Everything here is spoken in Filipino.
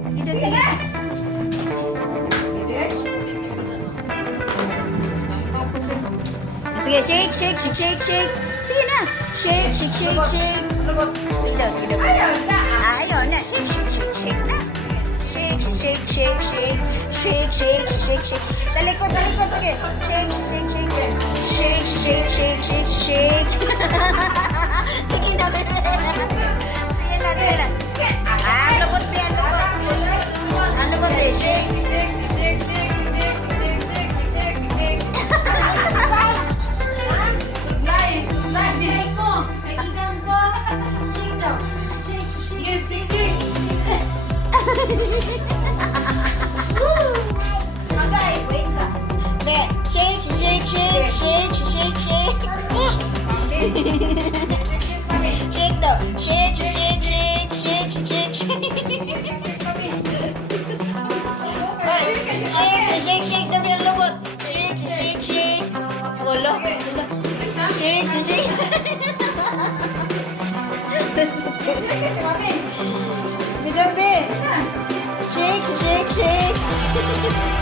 Sige daw, sige. Sige, shake, shake, shake, shake, shake. Sige na. Shake, shake, shake, shake. Sige daw, sige daw. Ayaw na. Shake, shake, shake, shake na. Shake, shake, shake, shake. Shake, shake, shake, shake. Talikod, talikod, sige. Shake, shake, shake, shake. Shake, shake, shake, shake, shake. Sige na, bebe. Sige na, sige na. Ang lupot, be, ang lupot. Ang lupot, be. Shake. Shake, shake, shake, shake, shake, shake. Shake daw. Shake, shake, shake, shake, shake, shake. Hoy, shake, shake daw yung lubot. Shake, shake, shake. Wala. Shake, shake. Bigabi. Shake, shake, shake.